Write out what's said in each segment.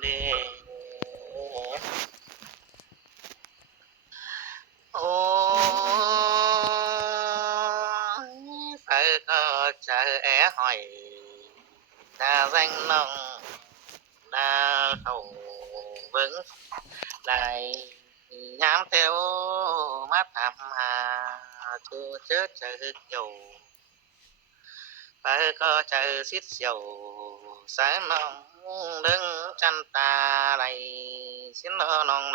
เด้โอ้phải có chờ é hỏi ta danh lòng ta khẩu vững lại nhám theo mắt thầm hà chú chớ chờ dầu phải có chờ xít dầu sáng nông đứng chăn ta lại xin nó nông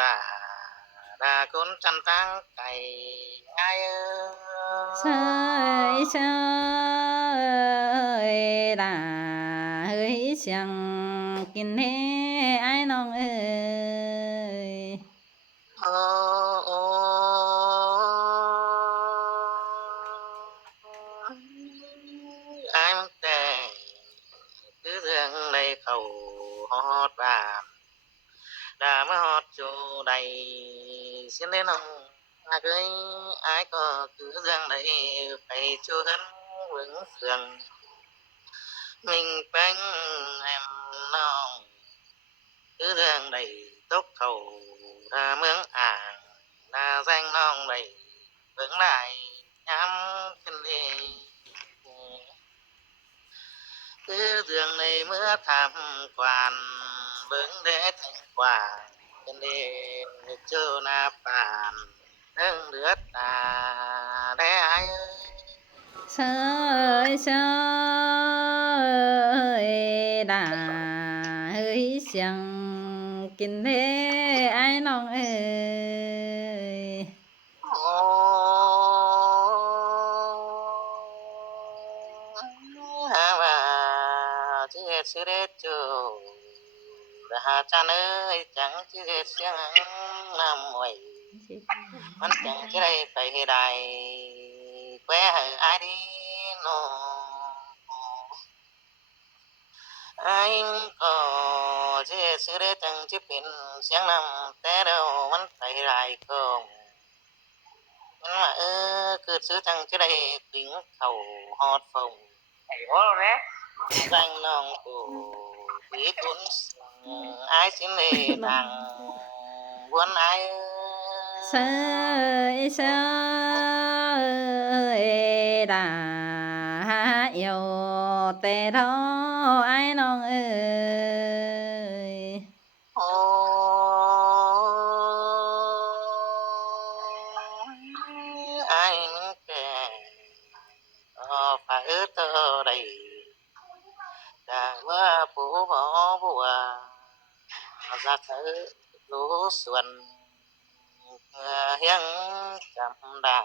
đà cuốn chăn tăng cày ngay เชยเชยล่ะเฮ้ยเสียงกินแท้อ้ายน้องเอ้ย ai mất tè cứ dương đây khẩu hót bà đã mới hót chỗ đầy xin đến ông cưới ai có cứ dương đây phải chú gắn vững sườn mình bánh em nong cứ dương đầy tốc khẩu ra mướn ảng là danh nong đầy vững lại nhắm chân đi cứ dương này mưa thăm quan vững để thành quả chân đi chưa na bàn nâng lướt để ai เชยเชยล่ะเฮ้ยเสียงกินแท้อ้ายน้องเอ้ย sư đế chu ra chan ơi chẳng chứ xiang nam muội vẫn chẳng chứ đây phải đài quê ai đi no anh có chứ sư đế chẳng chứ pin xiang nam té đâu vẫn phải đài không mà cứ sư chẳng chứ đây tính khẩu hot phồng thầy bố đấy danh nong của quý cuốn ai xin lê thằng buôn ai เชยเชยล่ะเอี่ยวแต่ท้ออ้ายน้องเอ้ย ô ai kẻ phải tơ đầy đã qua bố bỏ bùa ra thử lũ xuân hiếng chăm đà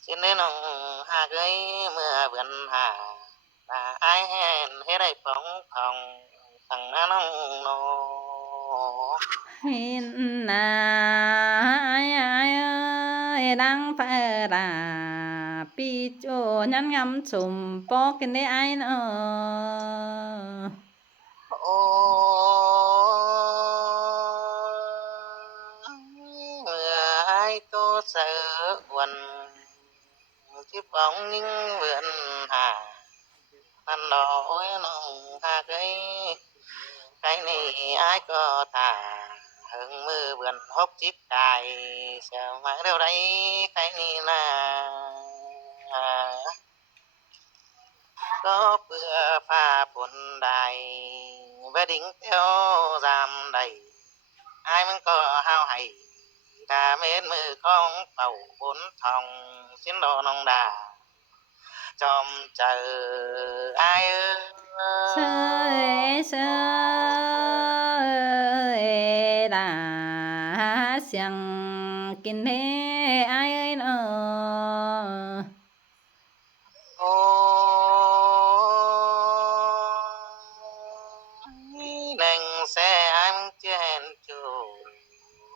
xin đến ông hà gấy mưa vườn hà là ai hẹn hết đây phóng phòng thằng nông nô เห็นหน้าอ้ายอ้ายเอ้ยดังเฟ้อล่ะปีโจยันงำสุ่มปอกกินได้อ้ายน้อ ô ai tô sợ quần chứ bóng những vườn hà ăn đói nông hà cái này ai có thả hứng mưa vườn hốc chip cài sao mà đâu đây cái này là có bữa pha bồn đài với đỉnh theo giam đầy ai mới có hao hay ta mến mưa con tàu bốn thòng xin đồ nông đà chòm chờ ai ơi เชยเชยล่ะเสียงกินแท้อ้ายเอ้ยน้อ ô nành xe anh trên chủ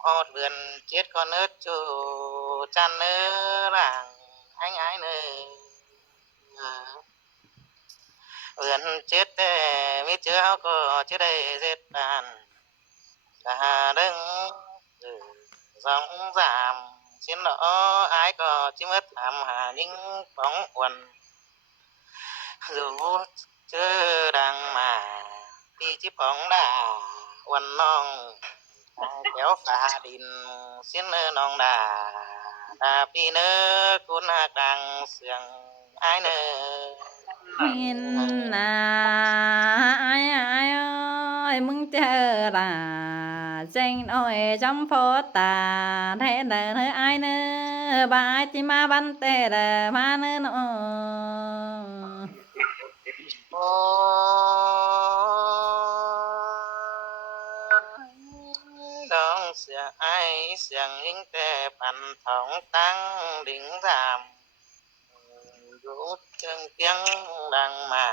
hốt vườn chết con ớt chủ chăn ơ làng anh ái nơi vườn chết mi chưa áo có chứ đây giết bàn đã đứng dòng giảm xin đó ai có chứ mất thảm hà những bóng quần dù chưa đang mà พี่จิปองดาวันน้องแถวฟ้าดินเสียนเนอน้องดาพี่เนอคุณหักดังเสียงอ้ายเนอ เห็นหน้าอ้ายเอ้ยมึงเจอล่ะเจ้งน้อยจำพอตาแท้เด้ออ้ายเน้อบายจิมาบันเตเด้อมาเน้อน้อ โอ้ดองเสียไอเสียงยิงแต่ปันทองตั้งดิ่งรามอยู่เจียงเตียงดังมา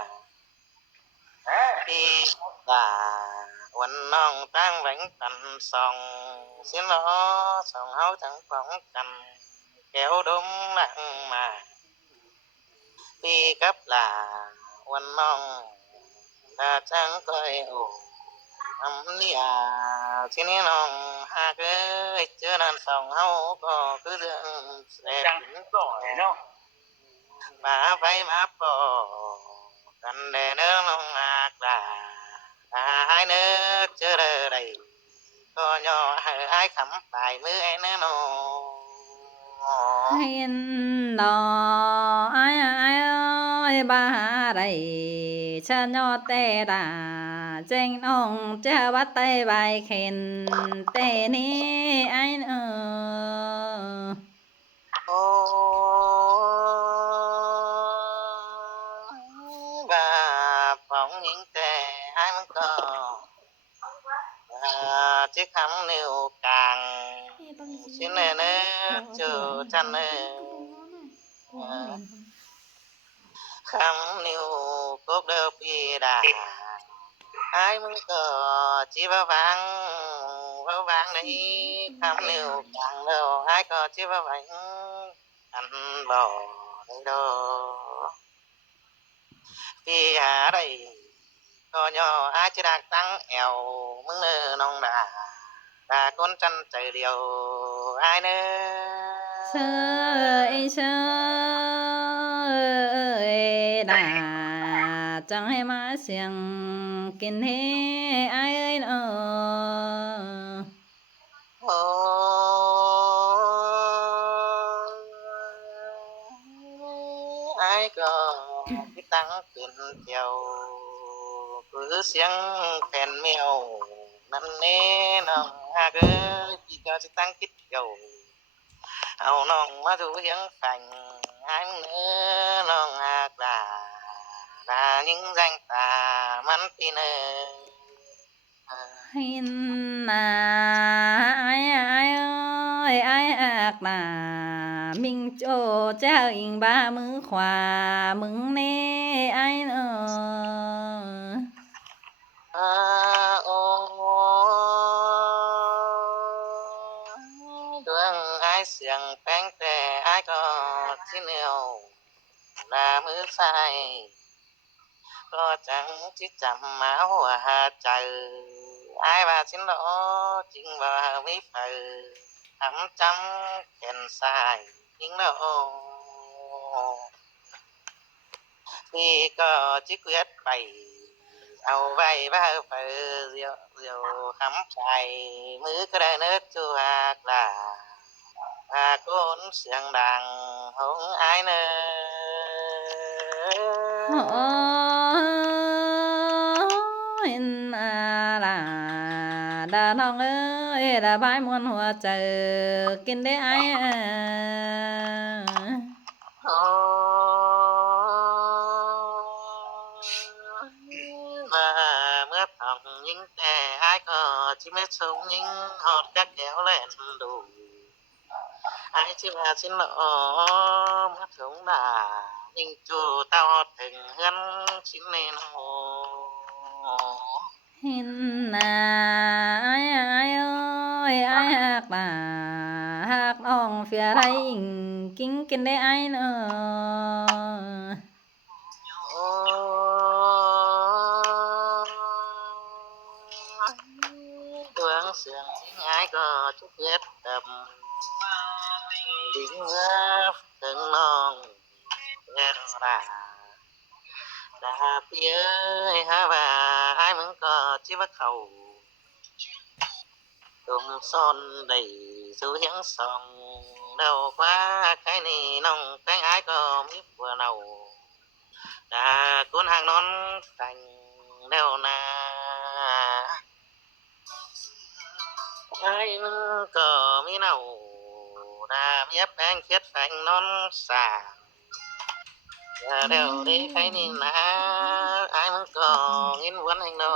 พี่ตาวันน้องตั้งแหวงตันสองเสียล้อสองเฮาทั้งสองกันแก้วดมหลังมาพี่กับลาวันน้องตาจังก้อยโอเนี่ยที่นี่น้องหากเอ้ยเจอนั้นสองเฮาก็คือเรื่องแสบถึงก่อยเนาะมาไปมาปอกันแน่เด้อน้องหากลาอ้ายเด้อเจอเด้อได้ก็ย่อให้อ้ายคำปลายมือไอ้เน้อน้อ เห็นดออ้ายเอ้ยบาไดฉันยอแต่ดาเจ้งน้องเจ้าวัดไตใบเข็นแต่นี้อ้ายเอ้อ โอ้บาป๋องหญิงแต่อ้ายมันก็chiếc khắm nêu càng xin nè nè chờ chăn nè khắm nêu cốt đeo pi đà ai muốn có chỉ vào vang đấy khắm nêu càng đâu ai có chỉ vào vang ăn bò đây đâu pi à đây có nhỏ ai chỉ đang tăng eo mừng nơ nong đà đà con chăn trời điều ai nơ เชยเชยดาจังให้มาเสียงกินเฮอ้ายเอ้ยเอ้อ โอ้ai có cái tăng tiền chiều cứ xiếng phèn mèo năn nê nong ha cứ chỉ cho cái tăng kít chiều ao nong mà du hiếng phành anh nữa nong ha là những danh tà mắn tin ơi เห็นหน้าอ้ายเอ้ยอ้ายอักหน้ามิงโจเจ้าอิงบามือขวามึงแน่อ้ายเอ้อ ô đường ai xiềng bánh tè ai có xin yêu là mưa sai có chẳng chỉ chậm máu hòa trời ai bà xin lỗi chính bà mấy phờ thắm chăm kèn sai chính đâu khi có chiếc quyết bày ao vai ba phờ rượu rượu khắm chài mưa cái đây nước chua là con xiềng đàn hông ai nơ เห็นล่ะดาน้องเอ้ยดาบายมวนหัวใจกินได้อ้ายเอ้อ mà mưa thòng những tè ai có chỉ mới sống những hột các kéo lên đủ ai chỉ là xin lỗi mưa sống đà nhưng chú tao từng hân xin nên hồ เห็นหน้าอ้ายเอ้ยอ้ายฮักหน้าฮักน้องเฟียไรอิงกิ้งกินได้อ้ายเอ้อ đường sườn những ai có chút huyết đậm đỉnh ngớp từng non nghe đà ดาพี่เอ้ยหาว่าอ้ายมึงก็จิว่าเขาตมซ่อนได้สู่เฮียงสองเดากว่าใครนี่น้องแตงอ้ายก็มีผัวเนาดาคนห่างนอนแต่งแล้วนาอ้ายมึงก็มีเนาดาเมียแปลงเคียดแฝงนอนสาแล้วได้ใครนี่นะอ้ายมึงก็งินวันแห่งนอ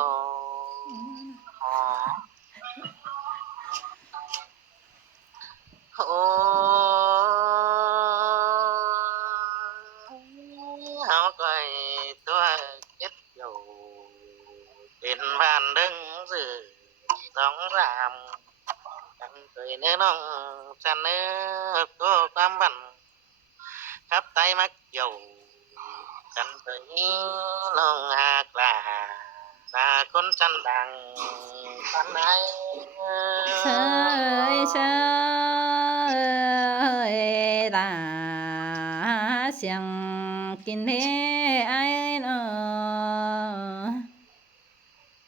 โอ้เฮาก็ตัวเจ็ดอยู่เป็นบ้านดึงซื่อสองรามกันเคยเนื้อน้องจันเนื้อตัวความบันครับไตมักอยู่กันเคยน้องหากลาตาคนจันดังปันไหนเชยเชยล่ะเสียงกินเด้อ้ายเนาะ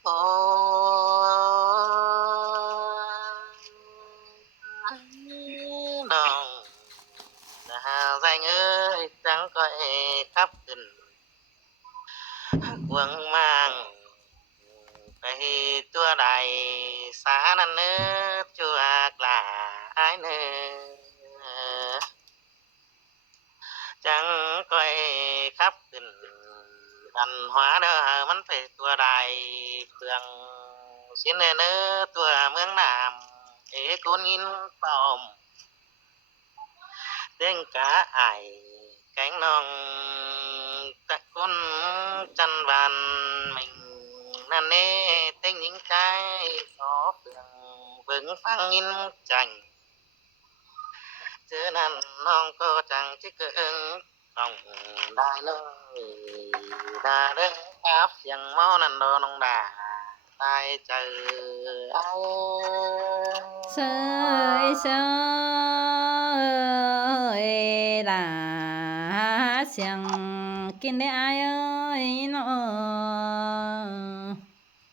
โอ้น้องใจเอ้ยจังก็ขับขึ้นหวงมางไปตัวใดสานั้นเนื้อจัวกลาอ้ายเนื้อจังก็ขับขึ้นดันหัวเด้อมันไปตัวใดเพื่องสิเนื้อตัวเมืองน้ำกุนยินปอมเด้งกะไอแกงน้องตะคนจันวันมิงนั่นเน่เต้งหญิงใจขอเพื่องเบิ่งฟังยินจังเจอนั้นน้องก็จังที่เกิงต้องได้เลยดาเด้งครับเสียงเมานั่นดอน้องดาตายเจอเอาเชยเชยล่ะเสียงกินเด้อ้ายเอ้ยเนาะ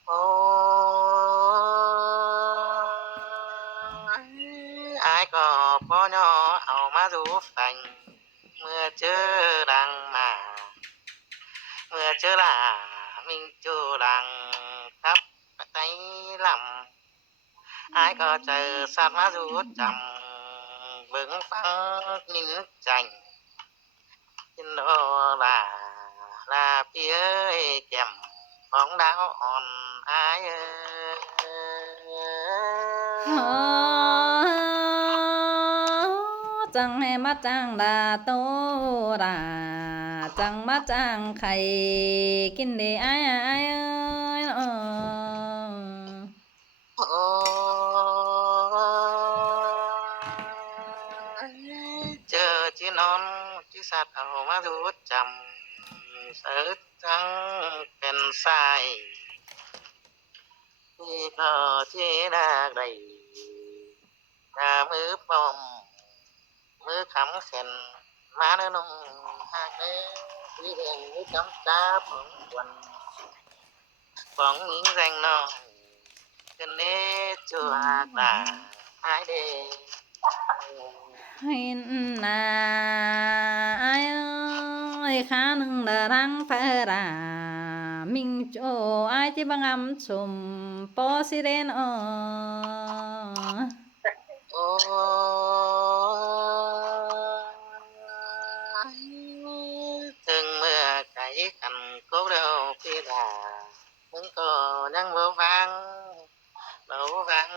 โอ้อายก็บ่ย่อเอามาดูฟังเมื่อเจอดังมาเมื่อเจอลามิงจูดังครับไตลำอายก็เจอสัตว์มาดูจำเบิ่งฟังนินจังจินโดลาพี่เอ้ยแก้มของดาวอ่อนอายเอ้ฮอจังให้มาจังดาโตดาจังมาจังไข่กินเด้อ้ายอ้ายเอ้ยเนาะโอ้เจอที่นอนที่สัตว์เอามาดูจำเสิร์ชทั้งเป็นสายที่ก็ที่นาใดมือปอมมือคำเข็นมาเนื้อนุ่งหากเนื้อที่เรื่องมือคำจ้าของวันของหญิงแรงน้องกันเน้จัวกลาหายเดให้นาอ้ายเอ้ยข้านึงดารังพะรามิงโจอ้ายที่บังอำชมปอสิเรนโอ้ถึงเมื่อไก่กันก็เร็วพี่ดามึงก็ยังบ่ฟังบ่ฟัง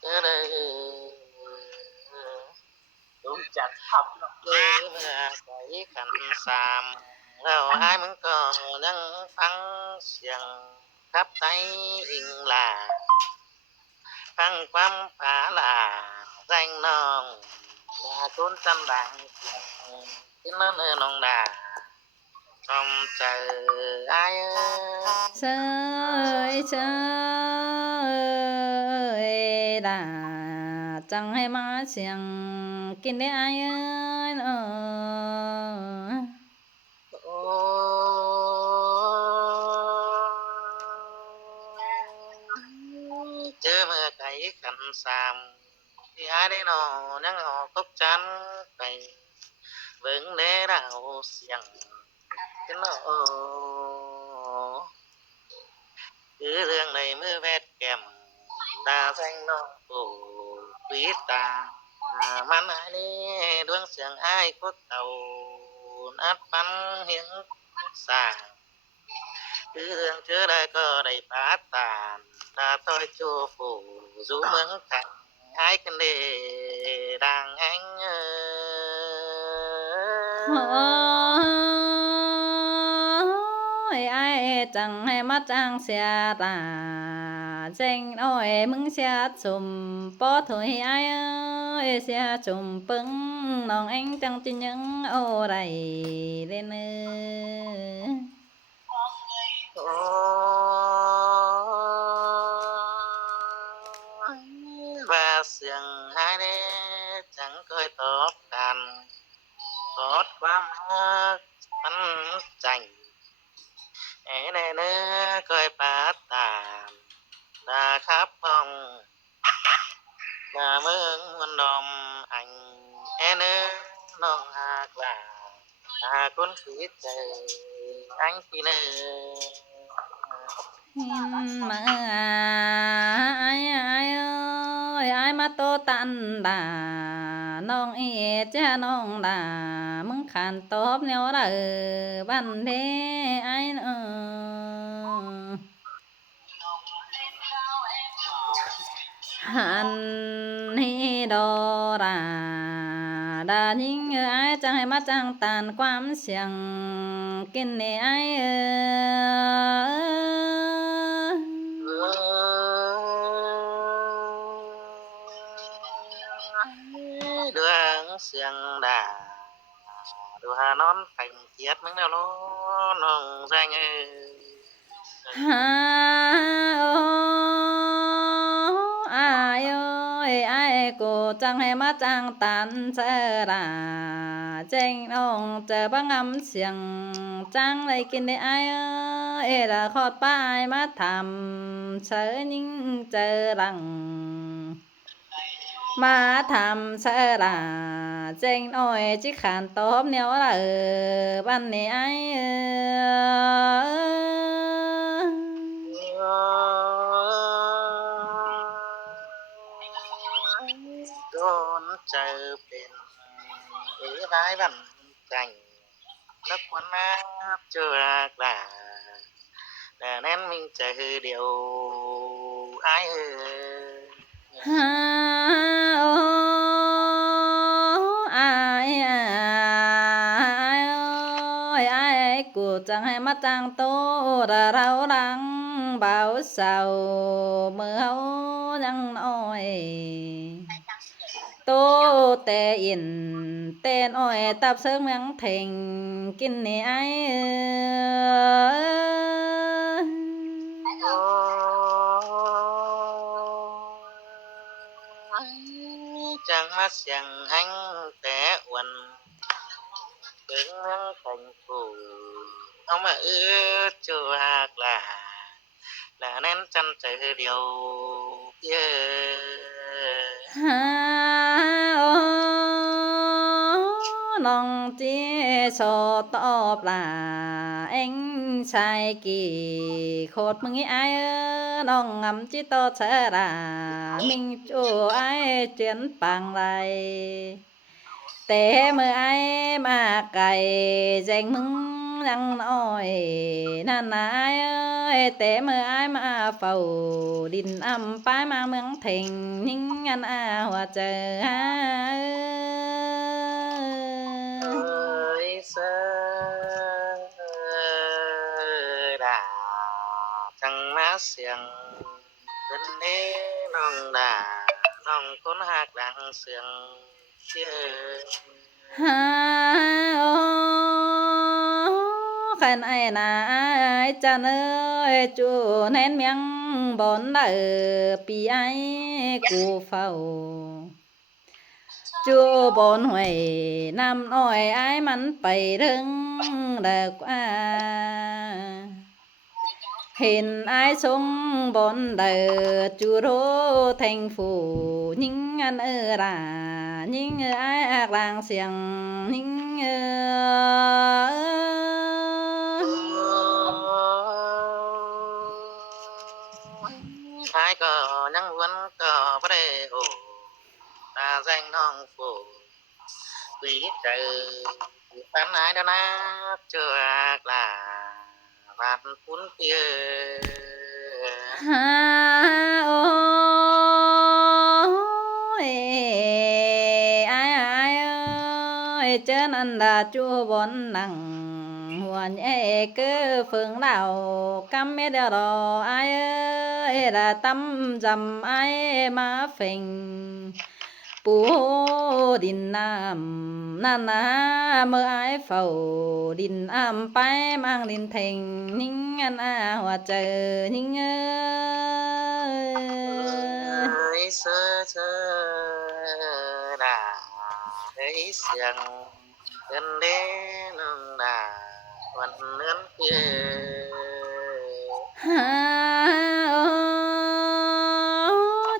เด้อรู้จักครับเนาะเมื่อไก่กันสามแล้วอ้ายมึงก็ยังฟังเสียงทับไตอิงลาฟังความผาลาแรงน้องดาคนจำดังที่นั่นน้องดาชมเจออ้ายเชยเชยดาจังให้มาเสียงกินได้อ้ายเอ้ยโอ้ เจอเมื่อไก่กันสามที่หาได้นอยังออกตบจันไปเบิ่งแลดาวเสียงกันเนาะคือเรื่องในมือแวดแก้มดาแสงน้องโอ้ปิดตามันหายนี่ดวงเสียงอ้ายกดเต่านัดปันเหียงสร้างคือเรื่องเจอได้ก็ได้ปาตานตาต้อยโจฟูสู่เมืองไทยหายกันเด้ดังแองai chẳng hay mắt chẳng xe ta danh ôi mừng xe chùm bó thôi ai ơi xe chùm bưng nòng anh chẳng tin những ô đầy lên và xiềng hai đế chẳng coi tốtกันทอดความรักมันจังแน่เนื้อคอยปาตามนะครับพ้องเมืองมันดอมอันเนื้อน้องหากว่าคนคิดใจอันที่เนื้อmà ai ai ơi ai mà tô tan đàน้องเอจ้าน้องดามึงขันตบแนวละบันเดไอ้หันให้ดอราดายิ่งไอ้จังให้มาจังตานความเสียงกินในไอ้ดวงเสียงดาดูหานอนแต่งเกียดมึงแล้วน้องแซงha ô ai ơi ai cô chẳng hay mà chẳng tàn sơ là tranh ông chờ băng âm xiềng chẳng lấy kinh để ai ơi là khót ba ai mà thầm sơ nhưng chờ rằng mà thầm sơ là tranh ôi chỉ khăn tốt nếu là ban này aiโดนเจอเป็นร้ายบันจังแล้วควรนับเจอกล่าแต่นั้นมึงเจอเดียวอ้ายha ô ai ai ơi ai của chẳng hay mắt chẳng tô đã rau đắng bảo sao mưa hấu chẳng nói tô tê in tên ôi tập sớm ngắn thành kinh này ai chẳng mắt xiềng anh té uẩn đứng thành phủ ông mà chưa hạc là nên chăn trời điều kia ha ô lòng chia sổ tọp là anh sai kỳ khốt mừng ai lòng ngắm chỉ to sẽ là mình chú ai chuyển bằng lại tế mơ ai mà cày danh mừng răng nói nàn ai ơi tế mơ ai mà phầu đình âm phái mang mương thành ninh ăn hòa chờ ơi sơ đà chẳng má xiềng bên đế nong đà nong con hạc đằng xiềng ha ô khen ai na ai chan ơi chú nén miếng bón đỡ pi ai cu phao chú bón huệ nam nói ai mắn bày rừng đợt เห็นอายทรงบนเดิดจูโรแทงฝูยิ่งอันรายิ่งอายกลางเสียงยิ่งaiก็ยังวนก็บ่ได้โอ้ตาแซงน้องฝูquý trời tan ai đó na chưa là vạn cuốn kia ฮาโอ้ยอายเอ้ยเจอนันดาจูบนนังหัวใหญ่เก้อเฟิงดาวกำเม็ดรออายเอ้ยละตำจำอายมาเฟ่งปูดินน้ำนั่นนะเมื่ออายเฝ้าดินอ้ำไปมังดินเท่งนิ่งอันหัวเจอนิ่งơi sơ sơ đà thấy xiềng gần đế nông đàวันเนื้อนเพื่อ ฮาโอ้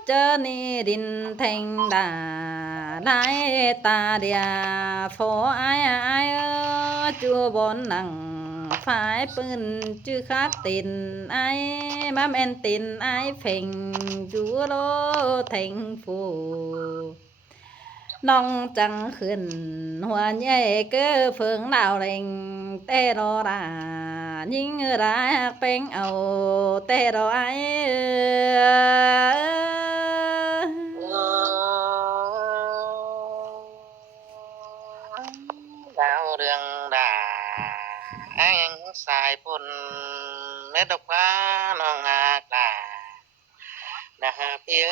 เจอนี่ดินแทงดาได้ตาเดียโฟอายจูบนหนังฝ่ายปืนจื้อคักตินไอมาแม่นตินไอเพ่งจูโลแทงฟูน้องจังขึ้นหัวใหญ่เก้อเฟิงดาวแรงแต่รอรายิ่งรักเป็นเอาแต่รอไอดาวเรืองดาanh xài phun nét độc quá non ngạc đà đà phía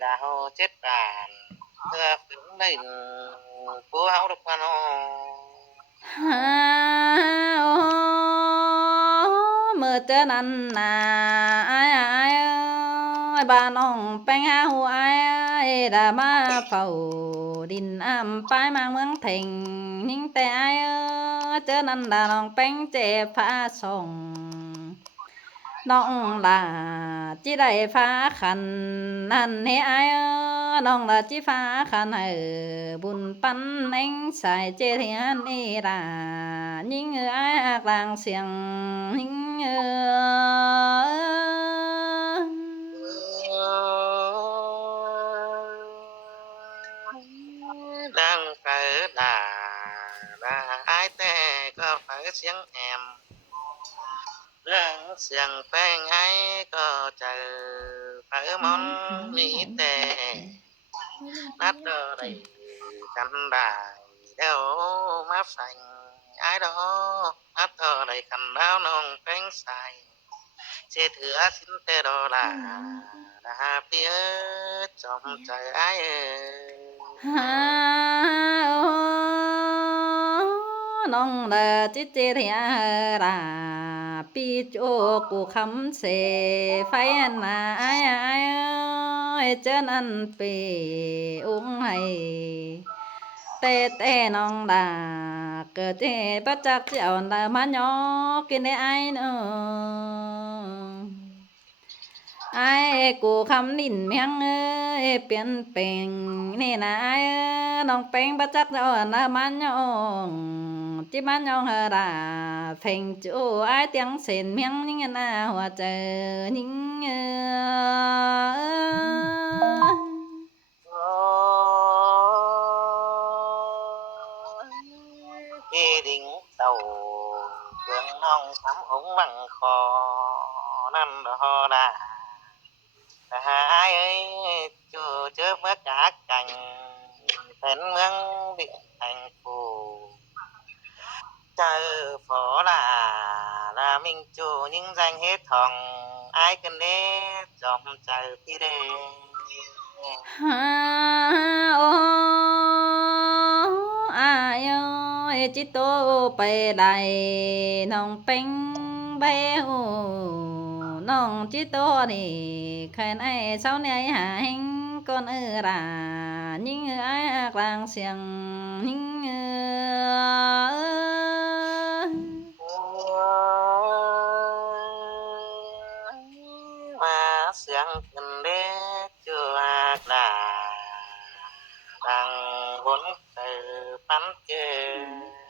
đào chết đàn thưa phướng đình phố háo độc quá nó ฮาโอ้เมื่อเจอนั้นนาอายบ้านน้องแป้งหาหัวอายดามาเฝ้าดินอ้ำปลายมาเมืองเท่งยิ่งแต่อายเจอนั้นดาน้องแป้งเจ็บผ้าส่องน้องลาจิได้ฟ้าขันนั่นให้อายน้องลาจิฟ้าขันบุญปันเอ็งใส่เจริญนี่ล่ะยิ่งอายกลางเสียงยิ่งđang phải là ai tè có phải xiềng em đang xiềng phèn ai có chờ phải món mỹ tè nát đơ đầy khăn đài đeo máp xanh ai đó nát đơ đầy khăn đáo nông phèn xài chế thừa xin tê đô là phía trong trời ai ฮาโอ้น้องเดอจิเจเรียราปีโจกูคำเสไฟนาอายเจอนันเปอุ้งให้แต่น้องดาเกิดเจประจักษ์เจ้าดามันยอกินได้ไอเนาะไอ้กูคำนินเมียงเปลี่ยนแปลงนี่นะไอ้น้องแป้งประจักษ์เจ้านะมันยองจิมันยองเฮราเพ่งจูไอ้เตียงเส้นเมียงนี่นะหัวใจนิ่งkhi đỉnh đầu phương nong sắm ống bằng kho năm đó đà ai ơi chú chớp mất cả cành phèn mương bị thành phù chờ phó là mình chủ những danh hết thòng ai cần đế dòng chờ khi đế ฮาโอ้อายจิตโตไปได้น้องเป็งใบหูน้องจิตโตนี่ใครไหนเช้าเนี่ยหาเฮงก่อนรายิ่งอายกลางเสียงยิ่ง ขึ้นเด็กจูอากดาดังบนปันเจอ